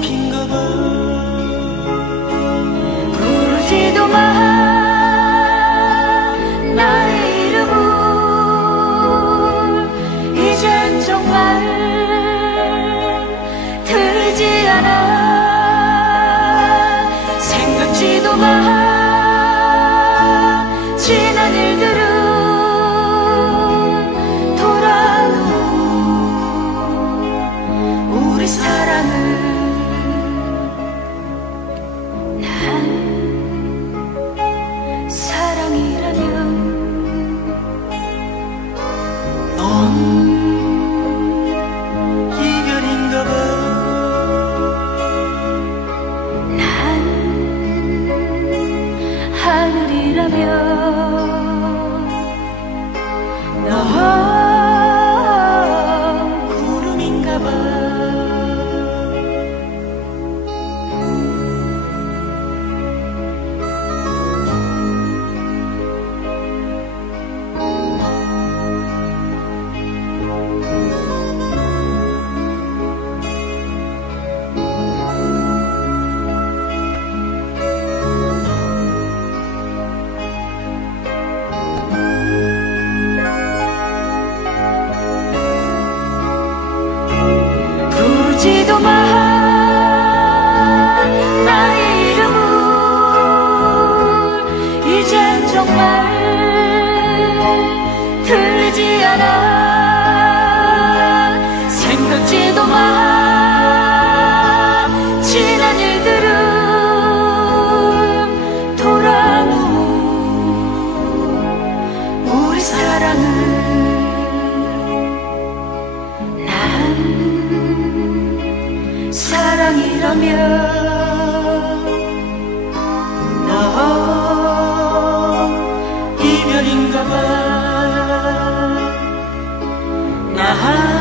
拼个吧。 하 정말 들리지 않아. 생각지도 마. 지난 일들은 돌아온 우리 사랑을 난 사랑이라면 하늘